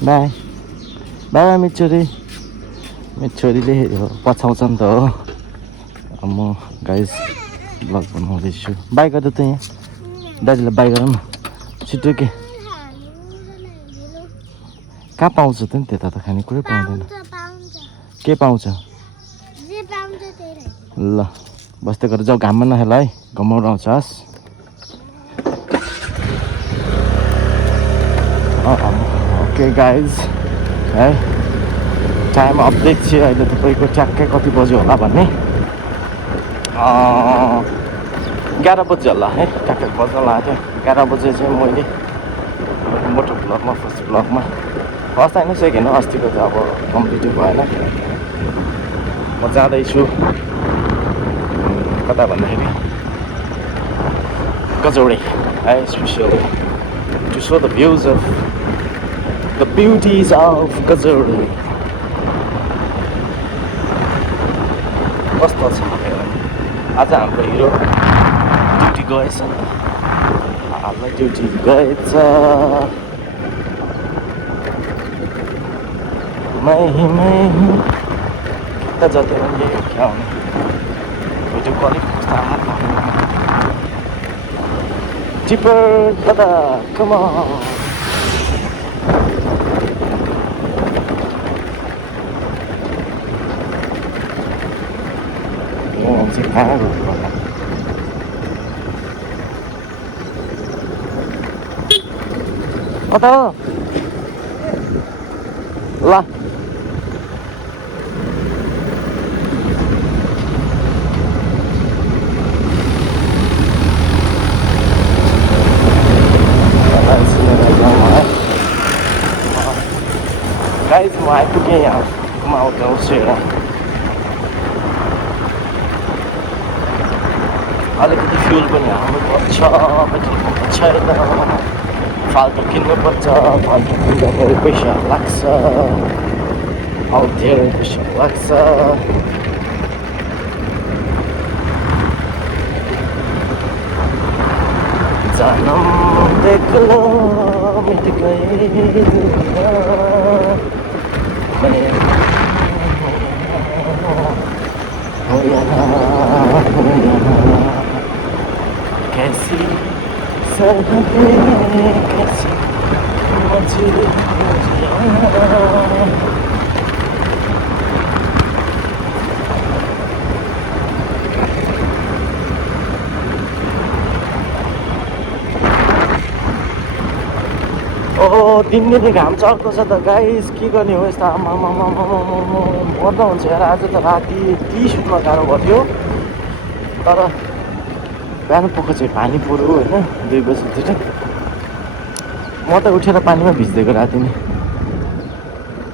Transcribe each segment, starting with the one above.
By by by मिचोरी मिचोरीले पछाउँछ नि त हो म गाइस ब्लग बनाउँदैछु बाई गर त यहाँ दाजुलाई बाई गर न छिटो के कहाँ पाउँछ त नि त्यता त खानेकुरै पाउँदैन के पाउँछ ल बस्दै गरेर जाऊ घाममा नखेल है घमाउरो आउँछ हस् ओके गाइज है टाइम अपडेट चाहिँ अहिले तपाईँको ट्याक्कै कति बज्यो होला भन्ने 11 बजी होला है ट्याक्कै बज्न लाग्यो 11 बजे चाहिँ मैले मोटो ब्लगमा फर्स्ट ब्लगमा फर्स्ट होइन सेकेन्ड हो अस्तिको त अब कम्प्लिटै भएन म जाँदैछु कता भन्दाखेरि गजौडे है special to show the views of the beauties of Gajaude कस्तो छ आज हाम्रो हिरो ड्युटी गएछ हामीलाई ड्युटी गएछ त जति पनि यही ख्याउने भिडियोको अलिक टिपर दादा कम कहाँ गयो कता हो ल गाइस म आइपुगेँ यहाँ कुमाउँछु हेर अलिकति फ्युल पनि हाल्नुपर्छ पेट्रोल पम्प छैन फाल्टु किन्नुपर्छ फाल्टु किन्दाखेरि पैसा लाग्छ अब धेरै पैसा लाग्छ जानम देख्लो मिट गए कैसी सरहदें कैसी दिनदिनै घाम चर्को छ त गाइस के गर्ने हो यस्तो मर्दा हुन्छ यार आज त राति टी सुत्न गाह्रो भयो तर बिहान पख चाहिँ पानी पऱ्यो होइन 2 बजीतिर म त उठेर पानीमा भिज्दिएको राति नै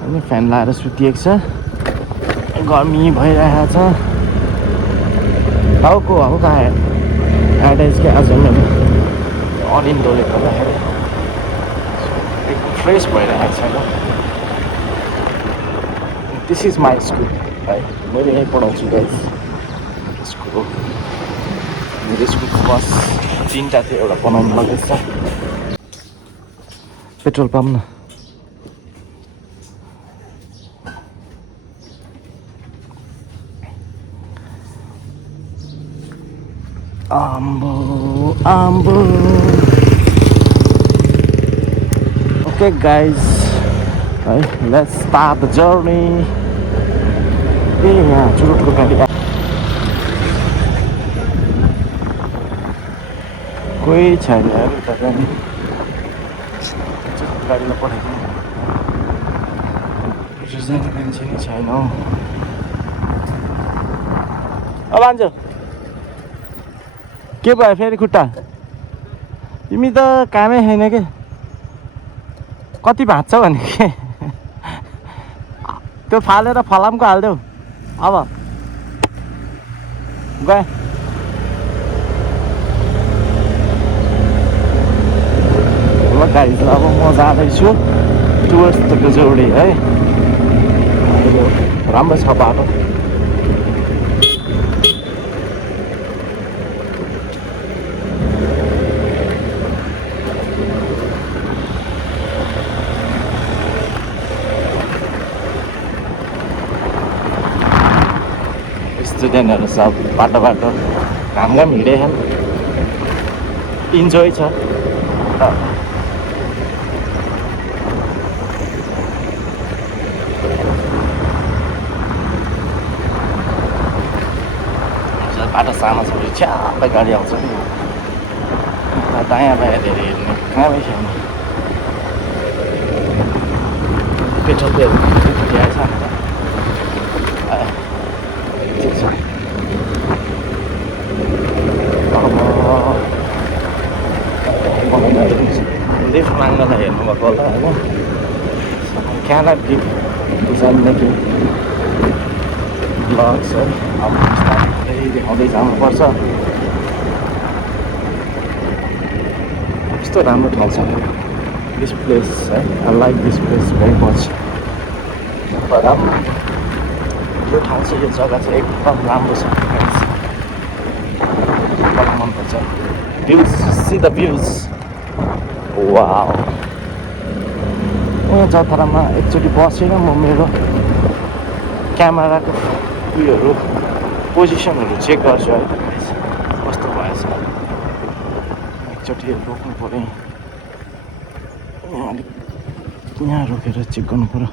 अनि फ्यान लाएर सुतिएको छ गर्मी भइरहेको छ टाउको हल्का हेडेज क्या आज मेरो अनिन्दोले गर्दाखेरि फ्रेस भइरहेको छैन दिस इज माई स्कुल है मैले यहीँ पढाउँछु गाइस स्कुल मेरो स्कुलको बस 3टा थियो एउटा बनाउनु लाग्दैछ पेट्रोल पम्प न आम्बो आम्बो Okay guys, right, let's start the journey. यहाँ चुरुटको गाडी कोही छैन उता गाडी चुरुटको गाडीलाई पठाइदिनु जाने मान्छे नै छैन हौ भान्जो के भयो फेरि खुट्टा तिमी त कामै छैन के कति भाँच्छ भने के त्यो फालेर फलामको हालिदेऊ अब गए ल गाइस अब म जाँदैछु टुवर्ड्स द गजौडे है राम्रो छ बाटो स्टुडेन्टहरू सब बाटो बाटो घाम घाम हिँडेछन् इन्जोय छ बाटो सानो छ भने छ्याप्पै गाडी आउँछ नि दायाँ बायाँ धेरै हेर्ने कामै छैन पेट्रोल तेल ल्याएछ ठिक छ लिफ्ट माग्नलाई हेर्नुभएको होला होइन क्यानट गिभ मेकिङ ब्लग्स है अब बिस्तारै देखाउँदै जानुपर्छ कस्तो राम्रो ठाउँ छ दिस प्लेस है I like this place very much यो ठाउँ चाहिँ यो जग्गा चाहिँ एकदम राम्रो छ मलाई मनपर्छ views see the views wow जत्रामा एकचोटि बसेर म मेरो क्यामेराको उयोहरू पोजिसनहरू चेक गर्छु है कस्तो भएछ एकचोटि रोक्नु पऱ्यो यहाँ रोकेर चेक गर्नु पऱ्यो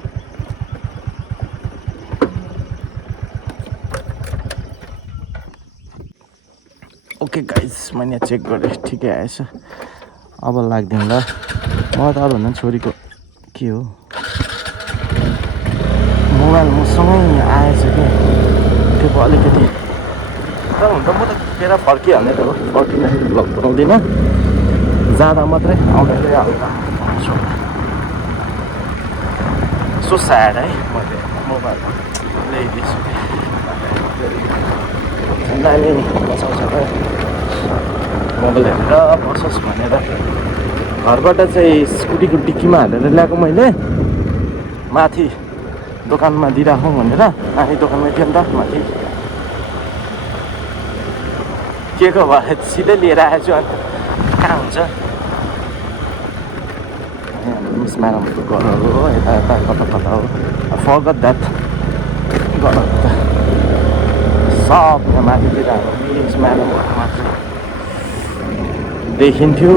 ओके गाइस मैले चेक गरेँ ठिकै आएछ अब लाग्दैन ल म त भन्दा छोरीको के हो मोबाइल मसँगै आएछ कि त्यो अलिकति तर हुन त म त केर फर्किहाल्ने त हो फर्किँदाखेरि भ्लग बनाउँदिनँ जाँदा मात्रै आउँदाखेरि हल्का सो स्याड है मैले मोबाइल ल्याइदिएछु नानी बसाउँछ मोबाइल हेरेर बसोस् भनेर घरबाट चाहिँ स्कुटीको डिक्कीमा हालेर ल्याएको मैले माथि दोकानमा दिइराखौँ भनेर नानी दोकानमै थियो नि त माथि के को भएर सिधै लिएर आएछु अन्त कहाँ हुन्छ मिस म्याडमको घरहरू हो यता यता कता कता हो फर्गट द्याट घर त सब यहाँ माथितिर मिस म्याडमहरू मात्रै देखिन्थ्यो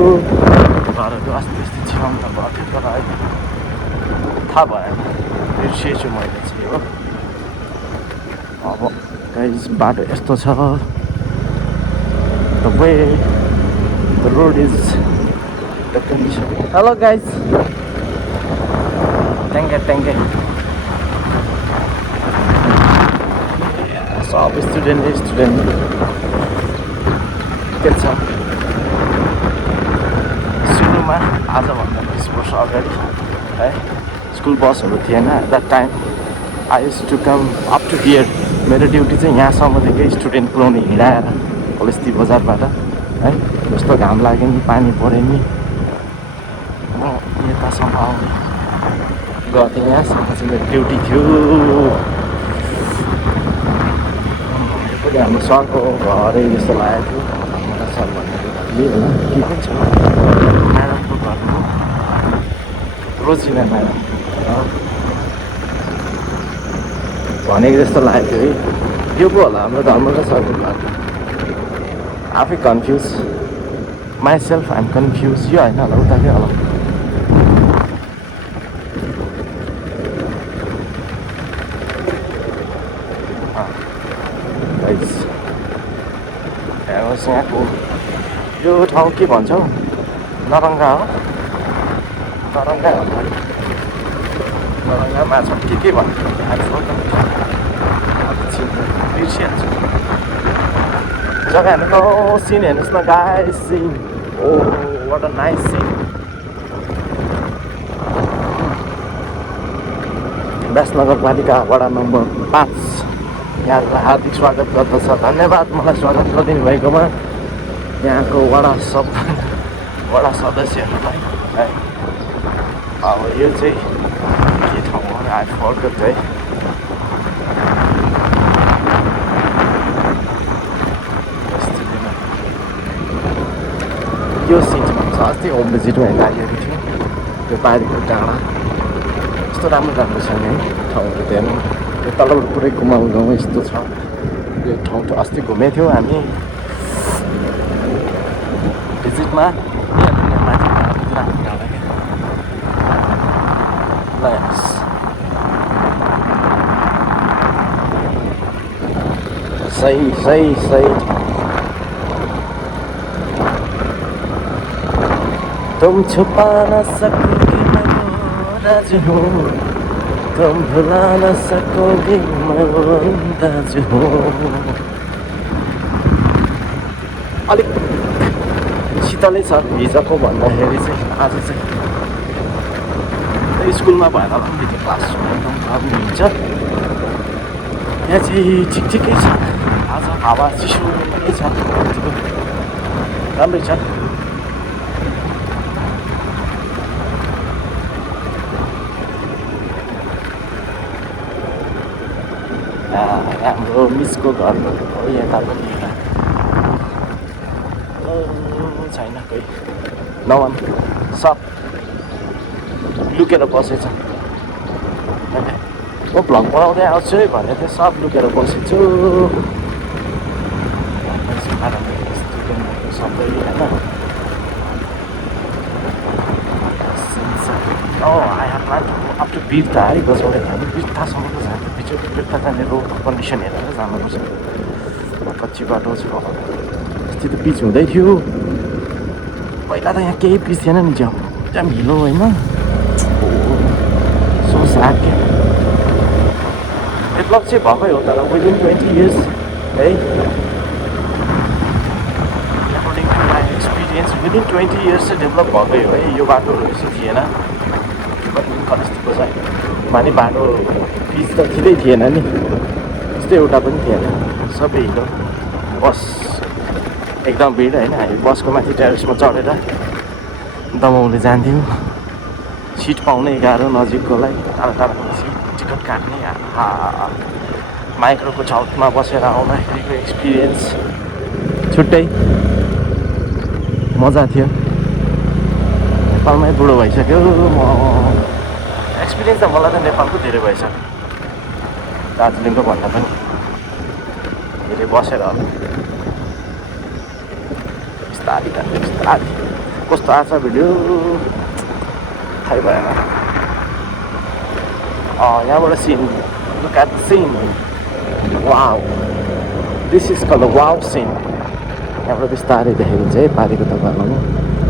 घरहरू अस्ति अस्ति छेउमा गर्थ्यो तर अहिले थाहा भएन बिर्सिएछु मैले चाहिँ हो अब गाइस बाटो यस्तो छ the way the road is the condition hello guys thank you yeah, so अब student के छ सुरुमा आजभन्दा 20 वर्ष अगाडि है स्कुल बसहरू थिएन that time I used to come up to here मेरो ड्युटी चाहिँ यहाँसम्मदेखि स्टुडेन्ट पुऱ्याउने हिँडाएर कलेजती बजारबाट है जस्तो घाम लाग्यो नि पानी पऱ्यो नि म यतासम्म आउने गर्थेँ यहाँसम्म चाहिँ मेरो ड्युटी थियो यो पनि हाम्रो सरको घरै जस्तो लागेको थियो मलाई सर भनेको होला के पनि छ म्याडमको घरको रोजिना म्याडम भनेको जस्तो लागेको थियो है यो पो होला हाम्रो धर्मका सरको घर आफै कन्फ्युज माइसेल्फ आइएम कन्फ्युज यो होइन होला उता के होला यहाँको यो ठाउँ के भन्छ हौ नरङ्गा हो नरङ्गा माछा के भन्छ बिर्सिहाल्छु जग्गा हेर्नु त सिन हेर्नुहोस् न guys scene oh what a nice scene Vyas नगरपालिका वडा नम्बर 5 यहाँलाई हार्दिक स्वागत गर्दछ धन्यवाद मलाई स्वागत गरिदिनु भएकोमा यहाँको वडा सदस्यहरूलाई है अब यो चाहिँ के ठाउँ हो आई फर्गट है यो सिटमा छ अस्ति होम भिजिटमा लागेको थियो त्यो पारीको डाँडा कस्तो राम्रो छ नि है ठाउँहरू त्यहाँ यो तल पुरै कुमाल गाउँ यस्तो छ अर्को एक ठाउँ अस्ति घुमेको थियौँ हामी भिजिटमा सही तुम छुपा न सकोगे मैं वो राज हूँ तुम भुला न सकोगे मैं वो अंदाज हूँ अलिक शीतलै छ हिजोको भन्दाखेरि चाहिँ आज चाहिँ स्कुलमा भएर होला नि क्लास एकदम गरम हुन्छ यहाँ चाहिँ ठिकै छ आज हावा चिसो नै छ राम्रै छ हाम्रो मिसको घर हो यता पनि छैन कोही नवान सब लुकेर बसेछ म भ्लग बनाउँदै आउँछु है भनेको थिएँ सब लुकेर बसेछु सबै होइन I have plan up to Birta है गजौडे जाने बिर्तासम्मको जान्छ बिर्ता जाने रोड कन्डिसन हेरेर जानुपर्छ कच्ची बाटो छ अस्ति त पिच हुँदै थियो पहिला त यहाँ केही पिच थिएन नि जहाँ हिलो होइन सो साग डेभलप चाहिँ भएकै हो तर विदिन 20 years है according to my experience within 20 years चाहिँ डेभलप भएकै हो है यो बाटोहरू यस्तो थिएन कलेजको चाहिँ माने बाटो पिच त थिँदै थिएन नि त्यस्तो एउटा पनि थिएन सबै हिलो बस एकदम भिड होइन हामी बसको माथि टेरेसमा चढेर दमाउले जान्थ्यौँ सिट पाउनै गाह्रो नजिककोलाई टाढा टाढाको सिट टिकट काट्ने माइक्रोको छाउटमा बसेर आउँदाखेरिको एक्सपिरियन्स छुट्टै मजा थियो नेपालमै बुढो भइसक्यो म एक्सपिरियन्स त मलाई त नेपालको धेरै भइसक्यो दार्जिलिङको भन्दा पनि धेरै बसेर बिस्तारी कस्तो आएको छ भिडियो थाहै भएन यहाँबाट scene look at the scene wow this is call the wow scene यहाँबाट बिस्तारै देखेको चाहिँ पारेको तपाईँहरूलाई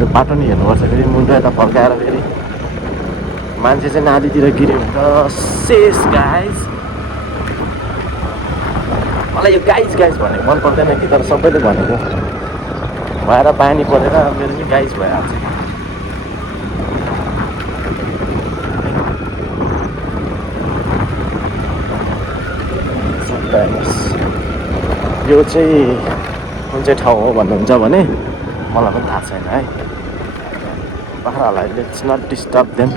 यो बाटो नि हेर्नुपर्छ फेरि मुन्टो यता फर्काएर फेरि मान्छे चाहिँ नालीतिर गिऱ्यो भने त शेष गाइज मलाई यो गाइज भनेको मन पर्दैन कि तर सबैले भनेको भएर पानी परेर मेरो नि गाइज भइहाल्छ यो चाहिँ कुन चाहिँ ठाउँ हो भन्नुहुन्छ भने मलाई पनि थाहा छैन है बाख्रालाई let's not disturb them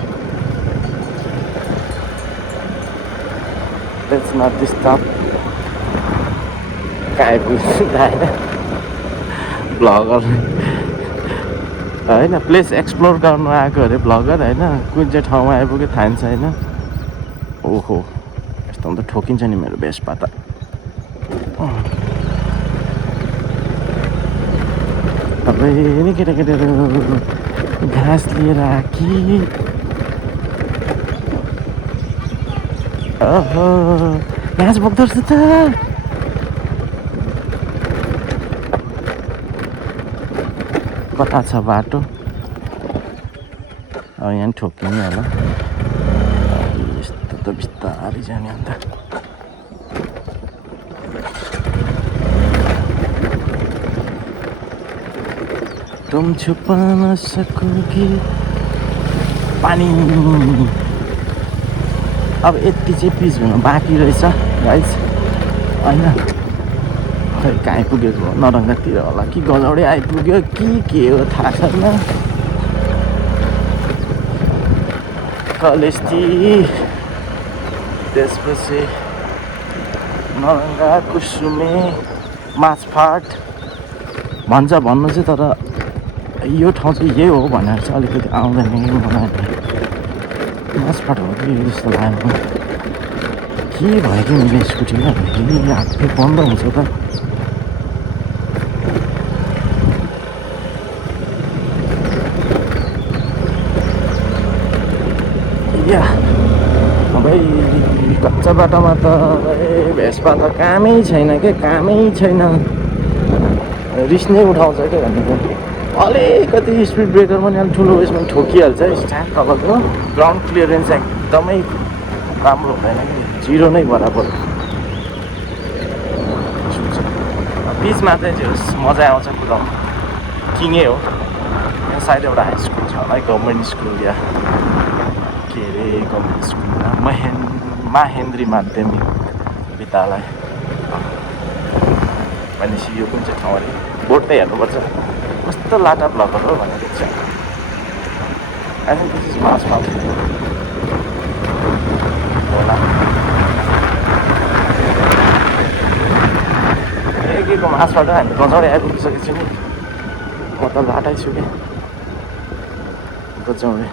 let's not disturb कहाँ आइपुग्छ होइन भ्लगर होइन प्लेस एक्सप्लोर गर्नु आएको अरे भ्लगर होइन कुन चाहिँ ठाउँमा आइपुग्यो थाहा छैन ओहो यस्तो त ठोकिन्छ नि मेरो भेषबाट तपाईँ नि केटाकेटीहरू घाँस लिएर कि ओहो घाँस बोक्दो रहेछ त कता छ बाटो अब यहाँ ठोकिने होला यस्तो त बिस्तारै जाने अन्त तुम छुपा न सकोगे पानी अब यति चाहिँ पिच हुनु बाँकी रहेछ गाइस होइन खै कहाँ आइपुगेको हो नरङ्गातिर होला कि गजौडे आइपुग्यो कि के हो थाहा छैन कलेजटी त्यसपछि नरङ्गा कुसुमे माछफाट भन्छ भन्नु चाहिँ तर यो ठाउँ चाहिँ यही हो भनेर चाहिँ अलिकति आउँदैन कि मलाई माछफाट हो कि जस्तो लाग्यो के भयो कि मेरो स्कुटीमा आफै बन्द हुन्छ त या अबै कच्चा बाटोमा त भेस्पा त कामै छैन के कामै छैन रिस नै उठाउँछ क्या भनेको अलिकति स्पिड ब्रेकर पनि अलिक ठुलो उयसमा ठोकिहाल्छ स्ट्यान्ड तपाईँको ग्राउन्ड क्लियरेन्स एकदमै राम्रो हुँदैन कि जिरो नै बराबर बिचमा चाहिँ जे होस् मजा आउँछ कुदाउनु किङै हो यहाँ सायद एउटा हाई स्कुल छ होला है गभर्मेन्ट स्कुल या के अरे गभर्मेन्ट स्कुलमा महेन्द्री माध्यमिक विद्यालय भनेपछि यो कुन चाहिँ ठाउँ अरे बोर्ड त हेर्नुपर्छ कस्तो लाटा ब्लकर हो भनेको चाहिँ आई थिङ्क दिस इज मासमा होला एकको मासबाट हामी गजौडे आइपुगिसकेको छु नि म त लाटै छु कि गजौडे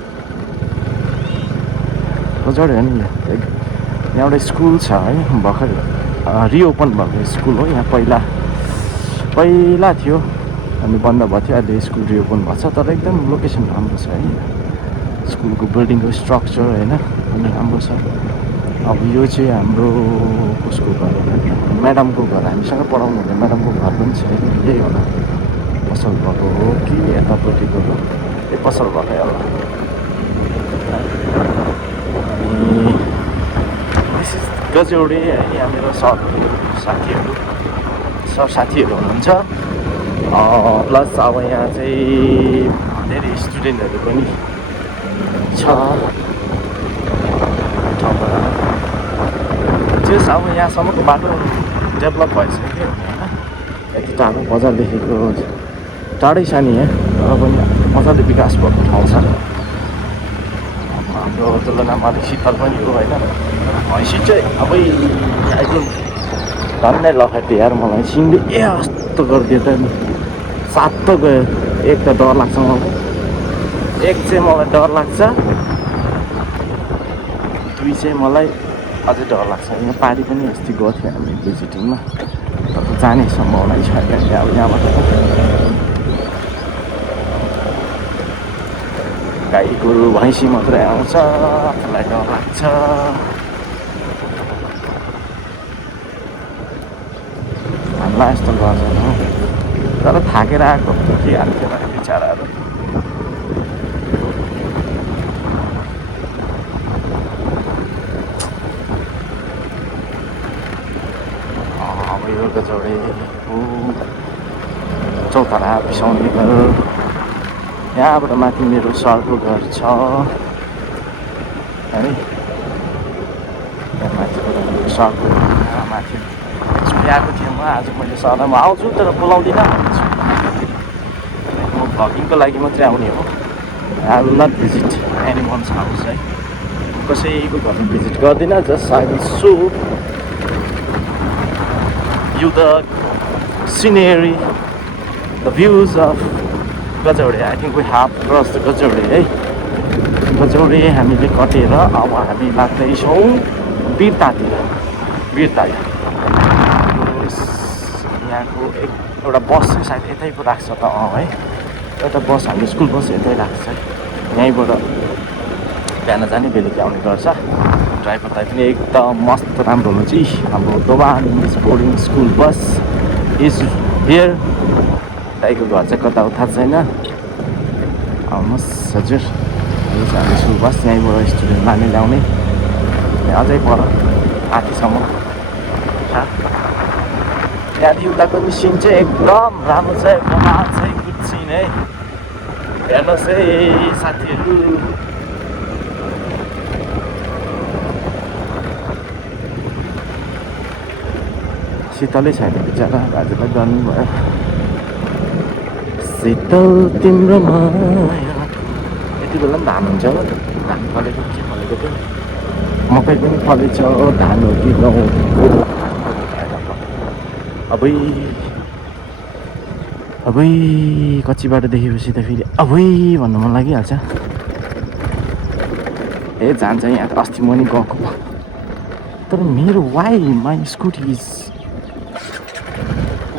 गजौडे हो नि यहाँ एउटा स्कुल छ है भर्खर रिओपन भएको स्कुल हो यहाँ पहिला थियो अनि बन्द भएको थियो अहिले स्कुल रिओपन भएको छ तर एकदम लोकेसन राम्रो छ है स्कुलको बिल्डिङको स्ट्रक्चर होइन अनि राम्रो छ अब यो चाहिँ हाम्रो कसको घर हो म्याडमको घर हामीसँग पढाउनु हुने म्याडमको घर पनि छ यही होला पसल भएको हो कि यतापट्टिको हो ए पसल भएकै होला अनि गजौडे है यहाँ मेरो साथीहरू हुनुहुन्छ प्लस अब यहाँ चाहिँ धेरै स्टुडेन्टहरू पनि छ ठाउँमा जस अब यहाँसम्मको बाटो डेभलप भइसक्यो होइन यति टाढो बजारदेखिको टाढै छ नि यहाँ तर पनि मजाले विकास भएको ठाउँ छ हाम्रो तुलनामा अलिक शीतल पनि हो होइन हैसी चाहिँ अब आइपुग धन्नै लखेट्यो यार मलाई सिङले यस्तो गरिदियो त नि सात त गयो एक त डर लाग्छ मलाई एक चाहिँ मलाई डर लाग्छ दुई चाहिँ मलाई अझै डर लाग्छ यहाँ पारी पनि अस्ति गएको थियो हामी भिजिटिङमा तर जाने सम्भावना छैन अब यहाँबाट गाई गोरु भैँसी मात्रै आउँछ त्यसलाई डर लाग्छ हामीलाई यस्तो गर्दैन तर थाकेर आएको के हाल्थ्यो भने बिचराहरू अब यो गजौडे चौतारा बिसाउने घर यहाँबाट माथि मेरो सरको घर छ है यहाँ माथिबाट मेरो सरको माथि आएको थिएँ म आज मैले सरलाई म आउँछु तर बोलाउँदिनँ म भ्लगिङको लागि मात्रै आउने हो I will not visit anyone's house है कसैको घरमा भिजिट गर्दिनँ just I will show you the scenery, the views of Gajaude. I think we have crossed the Gajaude, है गजौडे हामीले कटेर अब हामी लाग्दैछौँ बिरतातिर यहाँको एउटा बस चाहिँ सायद यतै पो राख्छ त है एउटा बस हाम्रो स्कुल बस यतै राख्छ यहीँबाट बिहान जाने बेलुकी आउने गर्छ ड्राइभरलाई पनि एकदम मस्त राम्रो हुनुहुन्छ हाम्रो Doban English boarding school bus is here दाइको घर चाहिँ कता हो थाहा छैन आउनुहोस् हजुर यो चाहिँ हाम्रो स्कुल बस यहीँबाट स्टुडेन्ट लाने ल्याउने अझै पर माथिसम्म त्यहाँदेखि उताको सिन चाहिँ एकदम राम्रो छ कमाल छ गुड सिन है हेर्नुहोस् है साथीहरू शीतलै छैन बिचरा दाजुलाई गर्नुभयो शीतल तिम्रो माया यति बेला पनि धान हुन्छ हो धान फलेको के फलेको थियो मकै पनि फलेछ धान हो कि गहुँ अबै कच्चीबाट देखेपछि त फेरि अबै भन्नु मन लागिहाल्छ ए जान्छ यहाँ त अस्ति म नि गएको तर मेरो वाइ माई स्कुटी इज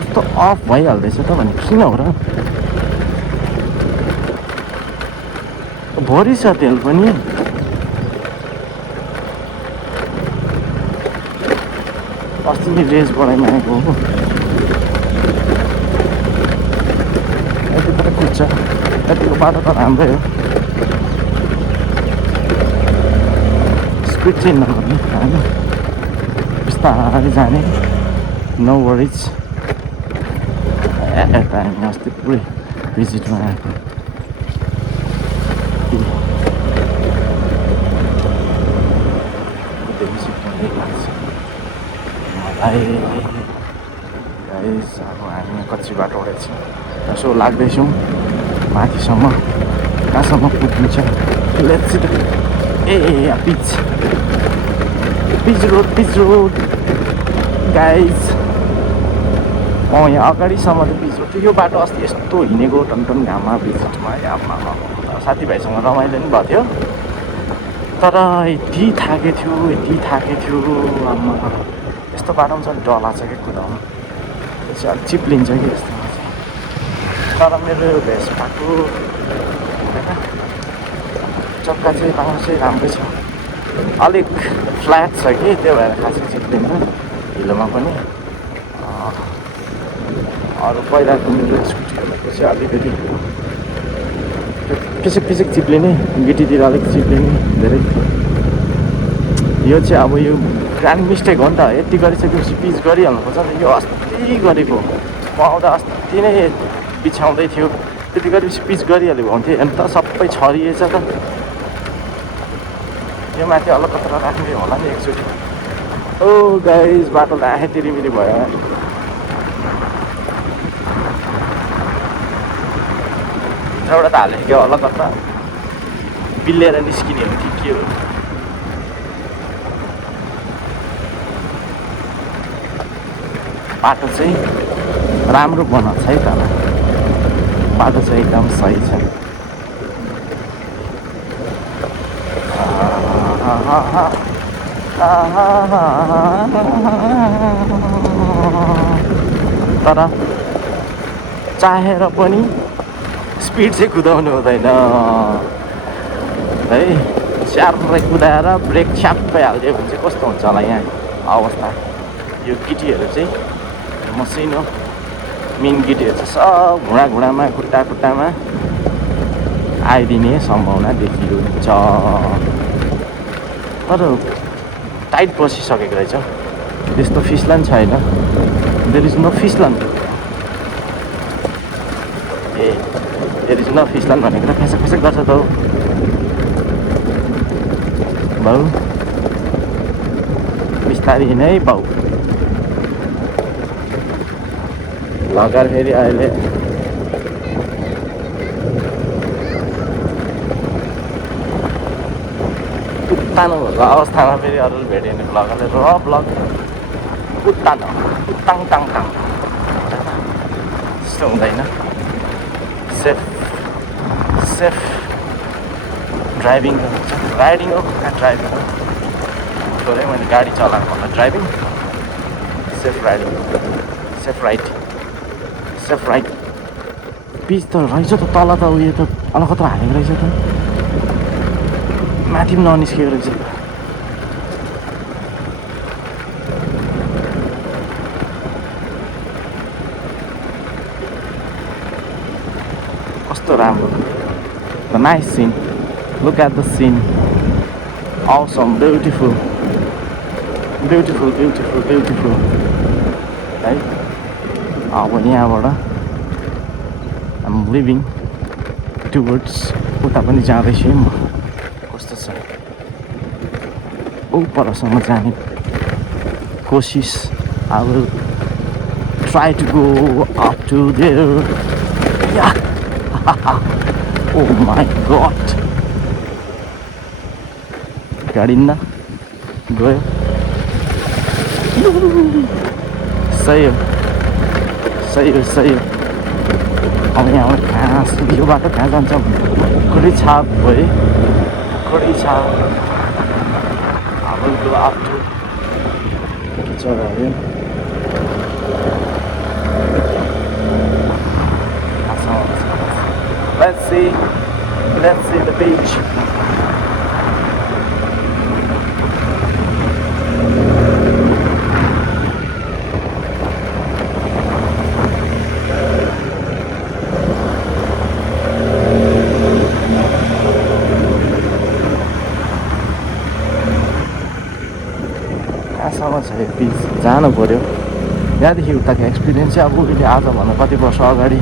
कस्तो अफ भइहाल्दैछ त भने किन हो र भरि छ तेल पनि अस्ति नै रेस बढाइमा आएको हो यति त कुद्छ यतिको बाटो त राम्रै हो स्पिड चाहिँ नगर्ने होइन बिस्तारै जाने नो वरिज यता हामी अस्ति पुरै भिजिटमा आएको मलाई गाइस अब हामी कच्ची बाटो उडेछौँ यसो लाग्दैछौँ माथिसम्म कहाँसम्म पुग्नु छ let's see A pitch road guys यहाँ अगाडिसम्म त पिच रोड थियो यो बाटो अस्ति यस्तो हिँडेको टनटन घाममा भिजिटमा साथीभाइसँग रमाइलो पनि भएको थियो तर यति थाकेको थियो आमा यस्तो बाटोमा चाहिँ डर लाग्छ क्या कुदाउनु त्यो चाहिँ अलिक चिप्लिन्छ कि यस्तोमा चाहिँ तर मेरो भेस्पाको चक्का चाहिँ राम्रो चाहिँ राम्रै छ अलिक फ्ल्याट छ कि त्यो भएर खासै चिप्लिन्छ हिलोमा पनि अरू पहिलाको मेरो स्कुटीहरूको चाहिँ अलिकति पिसिक चिप्लिने गिटीतिर अलिक चिप्लिने धेरै यो चाहिँ अब यो ग्रान्ड मिस्टेक हो नि त यति गरिसकेपछि पिच गरिहाल्नु पर्छ नि यो अस्ति गरेको म आउँदा अस्ति नै बिछाउँदै थियो त्यति गरेपछि पिच गरिहालेको हुन्थ्यो अनि त सबै छरिएछ त यो माथि अलकत्र राख्ने होला नि एकचोटि ओ गाइस बाटो राखे तिरिमिरी भयो भित्रबाट त हालेको क्या अलकत्र बिल्लेर निस्किने हो कि के हो बाटो चाहिँ राम्रो बनाएको छ है त बाटो चाहिँ एकदम सही छ तर चाहेर पनि स्पिड चाहिँ कुदाउनु हुँदैन है स्याहारै कुदाएर ब्रेक छ्याप्पै हालिदियो भने चाहिँ कस्तो हुन्छ होला यहाँ अवस्था यो गिटीहरू चाहिँ मसिनो मेन गिटीहरू चाहिँ सब घुँडामा खुट्टामा आइदिने सम्भावना देखिन्छ तर टाइट बसिसकेको रहेछ त्यस्तो फिस्लन छैन देयर इज नो फिस्लन देयर इज नो फिस्लन भनेको त फेसक गर्छ त बाउ बिस्तारै नै बाउ लगाएर फेरि अहिले उत्तानो भएको अवस्थामा फेरि अरूले भेट्यो भने ब्लगरले ब्लग उत्तानो उताङ टाङ त्यस्तो हुँदैन सेफ ड्राइभिङ राइडिङ हो ड्राइभिङ हो थोरै मैले गाडी चलाएको होला ड्राइभिङ सेफ राइड पिच त रहेछ त तल त उयो त अलकत्र हालेको रहेछ त माथि पनि ननिस्केको रहेछ कस्तो राम्रो the nice scene look at the scene awesome beautiful है अब यहाँबाट I'm living towards उता पनि जाँदैछु म कस्तो छ परसम्म जाने कोसिस I will try to go up to there oh my god गाडी न गयो सही हो अब यहाँबाट कहाँ यो बाटो कहाँ जान्छ कडी छाप भयो कडी छाप अब जग्गा हो यो Let's see the beach. कहाँसम्म छ यो बिच जानु पऱ्यो यहाँदेखि उताको एक्सपिरियन्स चाहिँ अब उसले आज भन्दा कति वर्ष अगाडि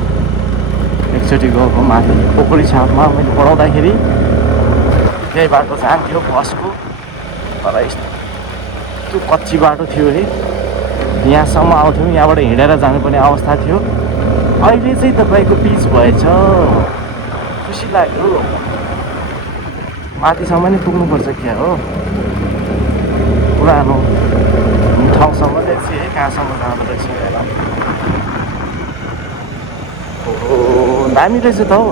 एकचोटि गएको माथि पोखरी छापमा मैले पढाउँदाखेरि त्यही बाटो जान्थ्यो बसको तर यस्तो कच्ची बाटो थियो है यहाँसम्म आउँथ्यौँ यहाँबाट हिँडेर जानुपर्ने अवस्था थियो अहिले चाहिँ तपाईँको बिच भएछ खुसी लाग्यो माथिसम्म नि पुग्नुपर्छ क्या हो पुरानो ठाउँसम्म रहेछ है कहाँसम्म जाँदो रहेछ दामी रहेछ त हौ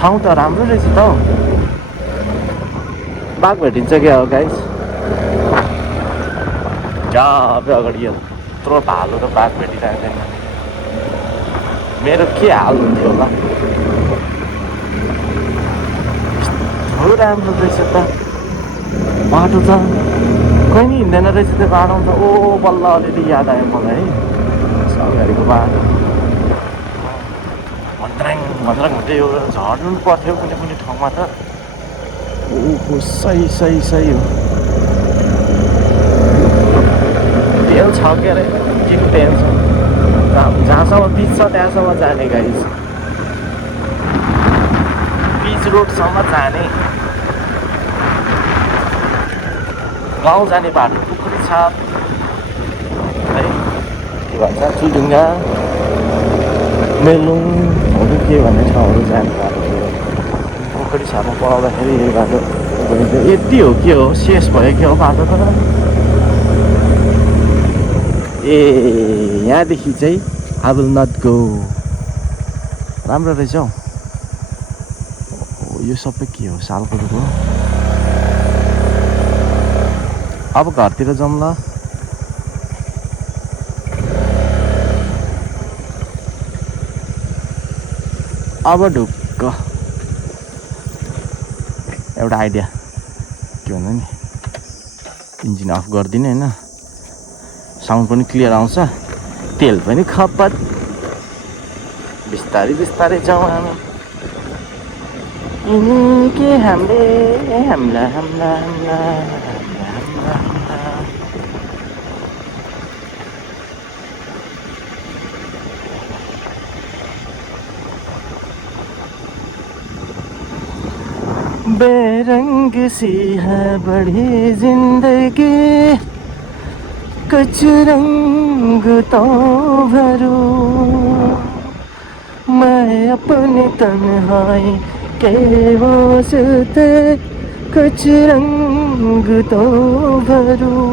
ठाउँ त राम्रो रहेछ त हौ बाघ भेटिन्छ क्या हो गाइस जब अगाडि यत्रो भालु र बाघ भेटिरहेको छैन मेरो के हाल हुन्थ्यो होला यस्तो राम्रो रहेछ त बाटो त कहीँ नि हिँड्दैन रहेछ त्यो बाटोमा त ओ बल्ल अलिअलि याद आयो मलाई है अगाडिको बाटो भन्द्राङ हुँदै यो झर्नु पर्थ्यो कुनै कुनै ठाउँमा त ऊ सही हो तेल छ के अरे के को तेल छ जहाँसम्म बिच छ त्यहाँसम्म जाने गाइस बिच रोडसम्म जाने गाउँ जाने बाटो पोखरी छाप है के भन्छ चुलढुङ्गा मेलुङहरू के भन्ने ठाउँहरू जाने बाटो पोखरी छापमा पढाउँदाखेरि यही बाटो यति हो के हो शेष भयो के हो बाटो त ए यहाँदेखि चाहिँ आई विल नट गो राम्रो रहेछ हौ यो सबै के हो सालकोटको अब घरतिर जाउँ ल अब ढुक्क एउटा आइडिया के भन्नु नि इन्जिन अफ गरिदिने होइन साउन्ड पनि क्लियर आउँछ तेल पनि खपत बिस्तारै जाउँ हामी के हामीलाई बेरंग सी है बड़ी जिंदगी कुछ रंग तो भरूं मैं अपनी तन्हाई के वास्ते कुछ रंग तो भरूं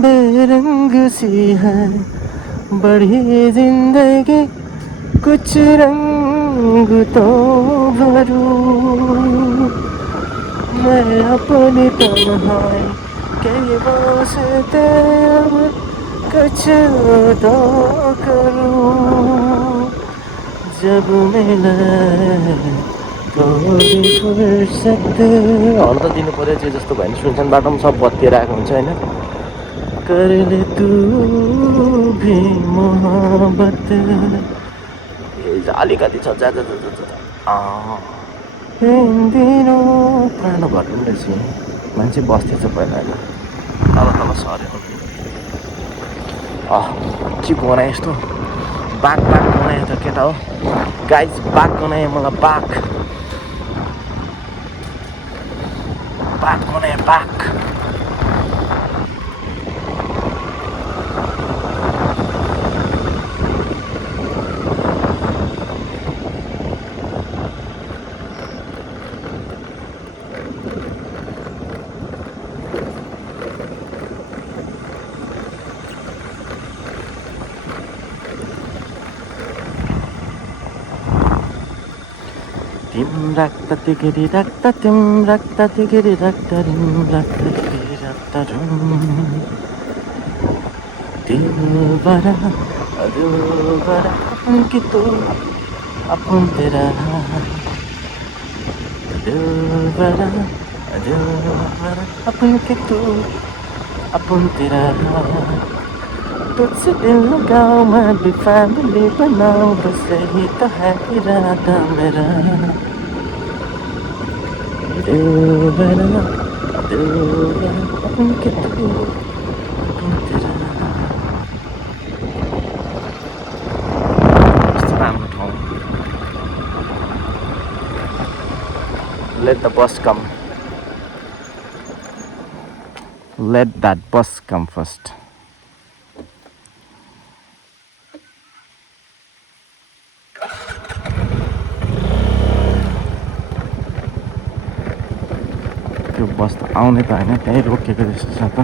बेरंग सी है बड़ी जिंदगी कुछ रंग तो भरूं मैं अपनी तन्हाई के वास्ते अब कुछ तो करूं जब मिले थोड़ी फुर्सत हल त दिनु पर्यो जे जस्तो भयो नि सुनसान बाटोमा सब बत्ती आएको हुन्छ होइन कर ले तू भी मोहब्बत अलिकति छ जा दिनो पुरानो घर पनि रहेछ मान्छे बस्थेछ पहिला तल सर्यो के बनायो यस्तो बाघ बनायो त केटा हो गाइस बाघ बनायो मलाई बाघ बनायो बाघ तिम राख्ता तिगिरी राख्ता तिम राख्ता Tigiri राख्ता rim राख्ता Tigiri राख्ता room दिलबरा दिलबरा upon की तू अपन तेरा दिलबरा दिलबरा अपन की तू अपन तेरा तुझसे दिल लगाओ मैं भी फैमिली बनाऊं बस यही तो है इरादा मेरा दिलबरा दिलबरा अपन की तू अपन तेरा Let the bus come. Let that bus come first. त्यो बस त आउने त होइन त्यहीँ रोकेको जस्तो छ त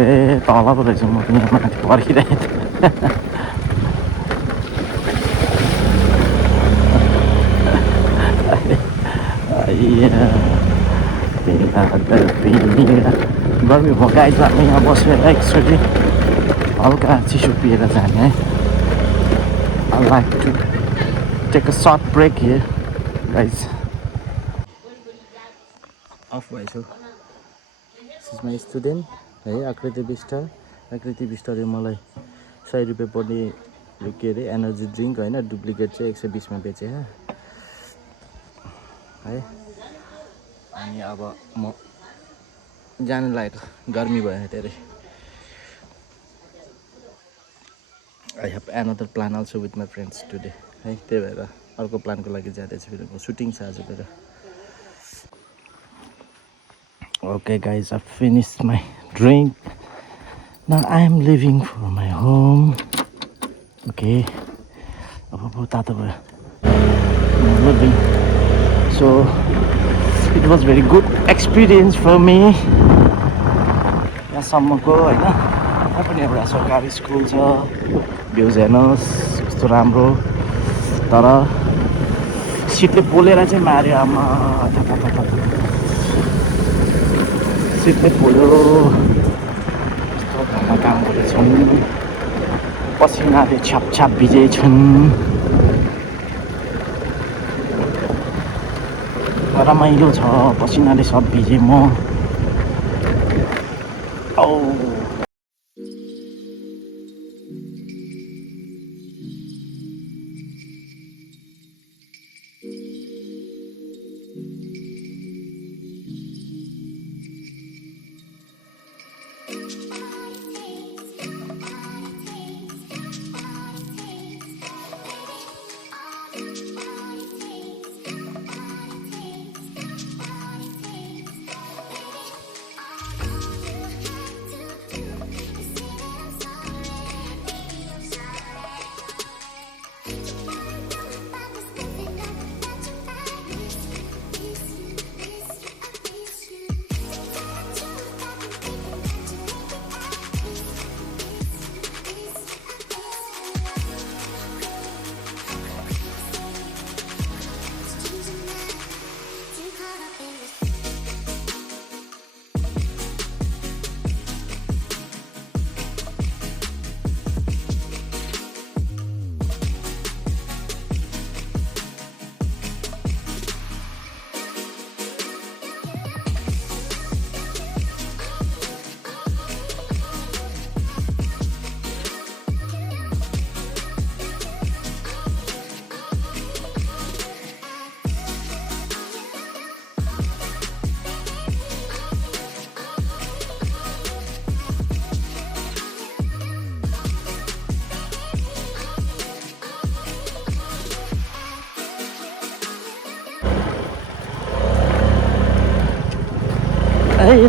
ए तल पो रहेछ म पनि यहाँ माथि पर्खिरहेको गर्मी भोकाइ छ हामी यहाँ बसेर एकचोटि हल्का चिसो पिएर जाने है I like to take a short break here guys अफ भएछु दिस इज माई स्टुडेन्ट है आकृति बिष्टले मलाई 100 रुपियाँ पर्ने के अरे एनर्जी ड्रिङ्क होइन डुप्लिकेट चाहिँ 120 मा बेचे है अनि अब म जानु लागेको गर्मी भयो धेरै I have another plan also with my friends today है त्यही भएर अर्को प्लानको लागि जाँदैछु फेरि म सुटिङ छ आज मेरो Okay guys, I've finished my drink. Now I am leaving for my home. Okay. Living. So it was very good experience for me. यहाँसम्मको होइन यहाँ पनि एउटा सरकारी स्कुल छ भ्युज हेर्नुहोस् कस्तो राम्रो तर सिटले पोलेर चाहिँ मार्यो आमा सिटले पोल्यो यस्तो घरमा काम गरेछन् पसिनाले छाप भिजेछन् रमाइलो छ पसिनाले सब भिजे म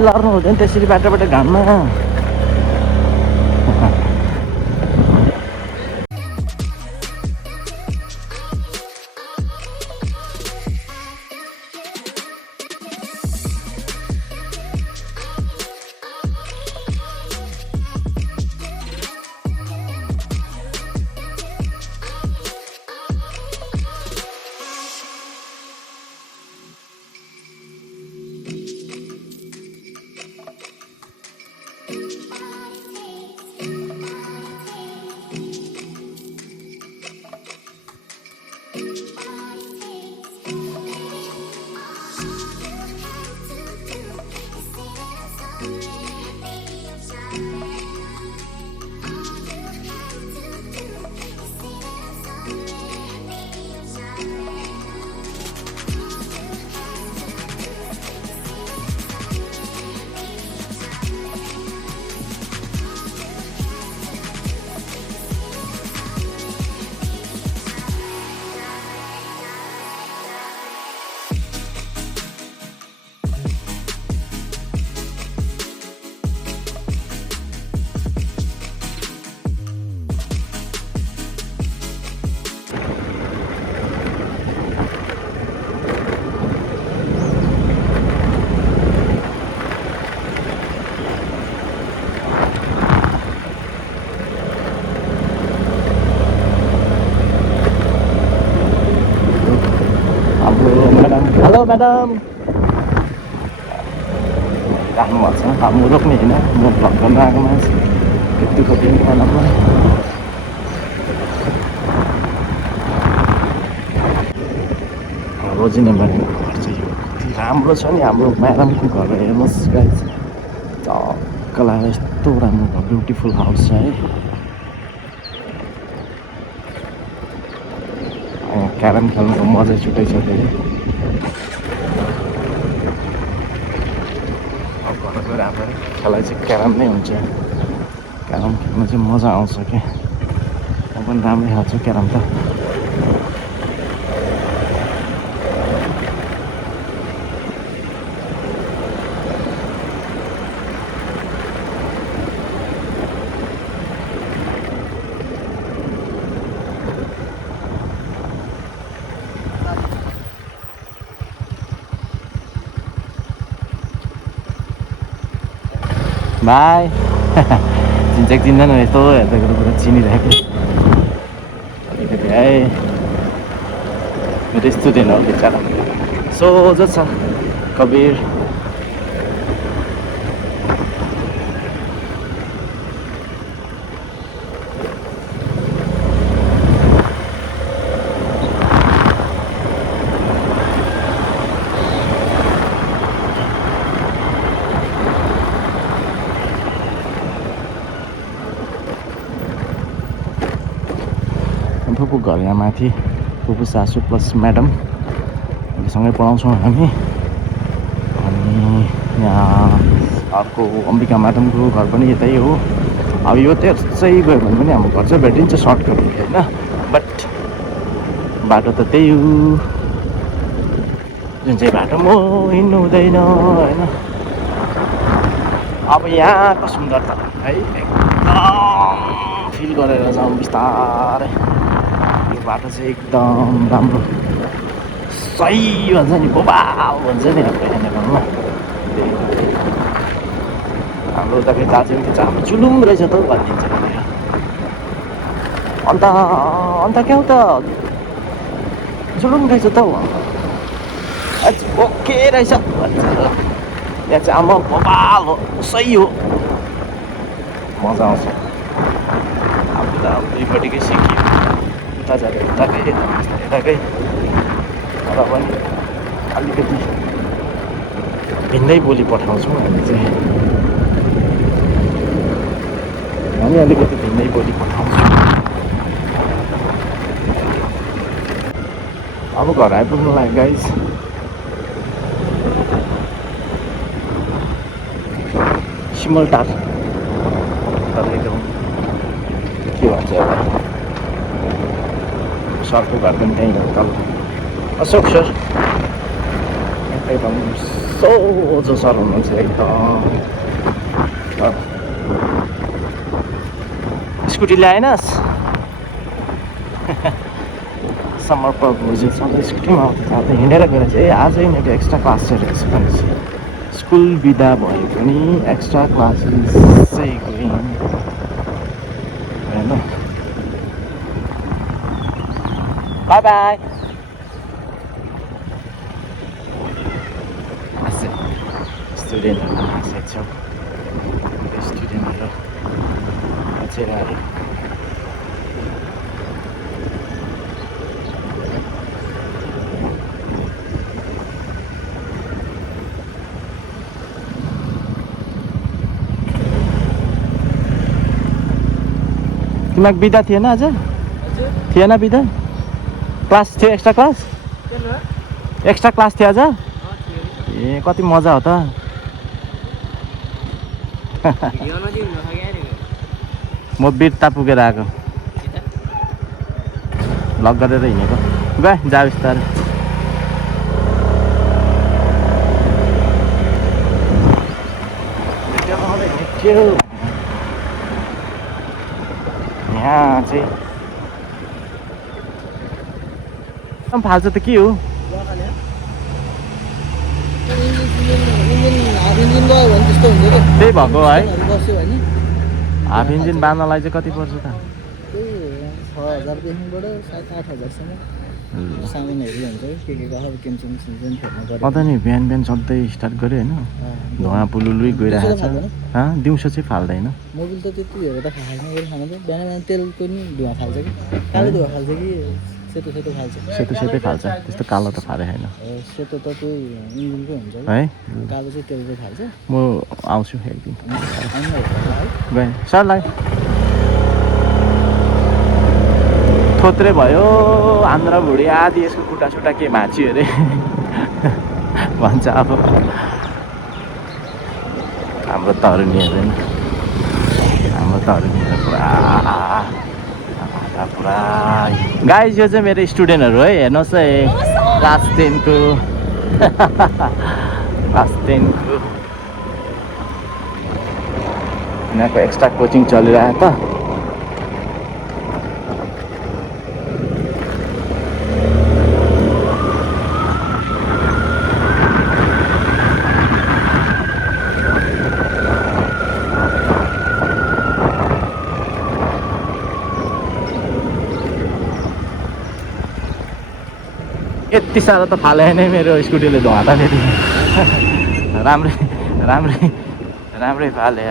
लड्नु हुँदैन त्यसरी बाटोबाट घाममा हेलो म्याडम राख्नु भएको छ अब म रोक्ने होइन म भ्लग गर्न आएको मान्छे यतिको दिन मलाई रोजिने म्याडमको घर चाहिँ यो कति राम्रो छ नि हाम्रो म्याडमको घर हेर्नुहोस् गाइस टक्क लागेर यस्तो राम्रो घर ब्युटिफुल हाउस छ है क्यारम खेल्नुको मजै छुट्टै छ फेरि घर गएर अब खेलाइ चाहिँ क्यारम नै हुन्छ क्यारम खेल्नु चाहिँ मजा आउँछ क्या म पनि राम्रै खेल्छु क्यारम त बाई चिन्छ कि चिन्दैन यस्तो हेर्दै कुरा चिनिरहेको अलिकति है मेरो स्टुडेन्ट हो बिचरा सोझो छ कबिर फुपू घर यहाँ माथि फुपू सासू प्लस म्याडम सँगै पढाउँछौँ हामी अनि यहाँ अर्को अम्बिका म्याडमको घर पनि यतै हो अब यो त्यसै गयो भने पनि हाम्रो घर चाहिँ भेटिन्छ सर्टकट होइन बट बाटो त त्यही हो जुन चाहिँ बाटोमा हिँड्नु हुँदैन होइन अब यहाँको सुन्दरता है एकदम फिल गरेर जाउँ बिस्तारै यो बाटो चाहिँ एकदम राम्रो सही भन्छ नि बोबाल भन्छ नि हाम्रो यहाँ नेपालमा हाम्रो त फेरि दार्जिलिङको चाहिँ हाम्रो जुलुम रहेछ त भनिदिन्छ अन्त क्या हो त जुलुम रहेछ त ओके रहेछ भन्छ यहाँ चाहिँ आमा बोबाल हो सही हो मजा आउँछ अब त अब दुईपट्टिकै सिक्यो उता जाँदा उताकै यताकै तर पनि अलिकति भिन्दै बोली पठाउँछौँ हामी चाहिँ अलिकति भिन्दै बोली पठाउँछौँ अब घर आइपुग्नु लाग्यो गाइस सिमलटार तपाईँको के भन्छ यसलाई सरको घर पनि त्यहीँ हो तल अशोक सर एकदम सोझो सर हुनुहुन्छ एकदम स्कुटी ल्याएनस् समर्पक बुझ्यो सधैँ स्कुटीमा आउँछ अब हिँडेर गएर चाहिँ आजै मेरो एक्स्ट्रा क्लास चाहिँ रहेछ भनेपछि स्कुल बिदा भए पनि एक्स्ट्रा क्लासेस चाहिँ गयौँ होइन बाई बाई स्टुडेन्टहरू साइड छ स्टुडेन्टहरू बचेर आयो तिमीलाई बिदा थिएन आज थिएन बिदा क्लास थियो एक्स्ट्रा क्लास एक्स्ट्रा क्लास थियो आज ए कति मजा हो त म बिर्ता पुगेर आएको भ्लग गरेर हिँडेको गए जा बिस्तारै यहाँ चाहिँ फाल्छ त के हो त्यही भएको है हाफ इन्जिन बाँध्नलाई चाहिँ कति पर्छ त 6000 देखिबाट 7-8 हजारसम्म सामानहरू हुन्छ के अब किन्छौँ फेर्नु पर्यो अँ त नि बिहान बिहान सधैँ स्टार्ट गऱ्यो होइन धुवा पुलुलुई गइरहेको छ दिउँसो चाहिँ फाल्दैन मोबिल त त्यतिहरू त खाएन खाना त बिहान बिहान तेलको नि धुवा फाल्छ कि कालो धुवा फाल्छ कि सेतो सेतो फाल्छ सेतो सेतै फाल्छ त्यस्तो कालो त फाले छैन सेतो त त्यही इन्जिनको हुन्छ है कालो चाहिँ तेलको फाल्छ म आउँछु एकदिन है गएँ सरलाई थोत्रे भयो आन्द्रा भुँडी आदि यसको खुट्टा सुट्टा के भाँच्यो अरे भन्छ अब हाम्रो तरुनीहरू नि हाम्रो तरुनीहरू पुरा गाइस यो चाहिँ मेरो स्टुडेन्टहरू है हेर्नुहोस् है क्लास 10 को क्लास 10 को यिनीहरूको एक्स्ट्रा कोचिङ चलिरहेको त यति साह्रो त फाले नै मेरो स्कुटीले धुवा त फेरि राम्रै राम्रै राम्रै फाले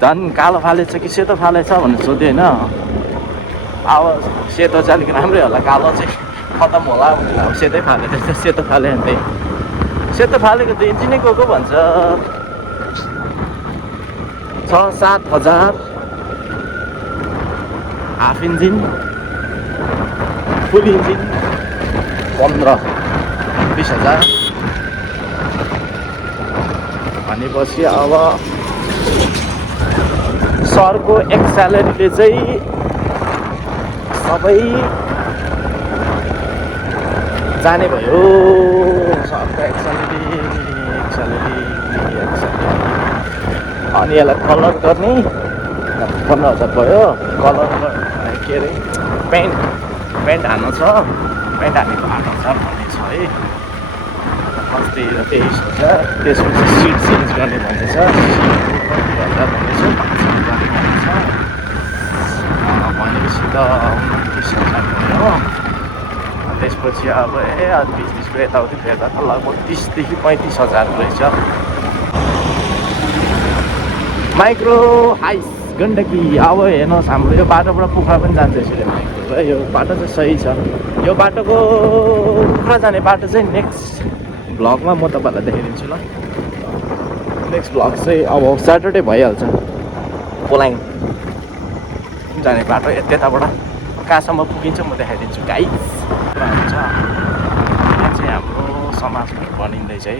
झन् कालो फालेछ कि सेतो फालेछ भनेर सोध्यो होइन अब सेतो चाहिँ अलिक राम्रै होला कालो चाहिँ खतम होला भनेर अब सेतै फाले सेतो फाले अन्त सेतो फालेको त इन्जिनै गएको भन्छ 6-7 हजार हाफ इन्जिन फुल इन्जिन 15-20 हजार भनेपछि अब सरको एक्सलेरीले चाहिँ सबै जाने भयो सरको एक्सलेरी अनि यसलाई कलर गर्ने 15,000 भयो कलर के अरे पेन्ट हाल्नु छ पेन्ट हानेको 8,000 भन्ने छ है अस्ति 23 हजार त्यसपछि सिट चेन्ज गर्ने भन्ने छ 2,000 भन्ने छ 5,000 गर्ने भन्ने छ भनेपछि त 29,000 भयो त्यसपछि अब बिचको यताउति फेर्दा त लगभग 30,000 देखि 35,000 रहेछ माइक्रो हाइस गण्डकी अब हेर्नुहोस् हाम्रो यो बाटोबाट पोखरा पनि जान्छ यसरी माइक्रो र यो बाटो चाहिँ सही छ यो बाटोको पोखरा जाने बाटो चाहिँ नेक्स्ट भ्लगमा म तपाईँहरूलाई देखाइदिन्छु ल नेक्स्ट भ्लग चाहिँ अब स्याटरडे भइहाल्छ पोलाङ जाने बाटो त्यताबाट कहाँसम्म पुगिन्छ म देखाइदिन्छु गाइस पुरा हुन्छ यहाँ चाहिँ हाम्रो समाजको बनिँदैछ है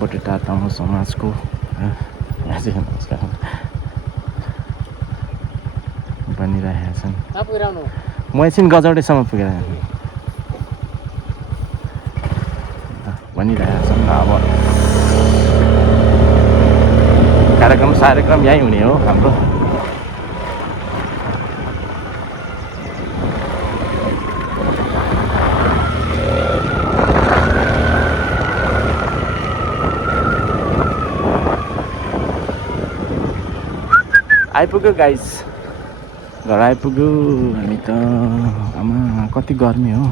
बोटेटा तमु समाजको यहाँ चाहिँ नमस्कार बनिरहेका छन् म एकछिन गजौडेसम्म पुगेर बनिरहेका छन् अब कार्यक्रम यहीँ हुने हो हाम्रो आइपुग्यो गाइस घर आइपुग्यो हामी त आमा कति गर्मी हो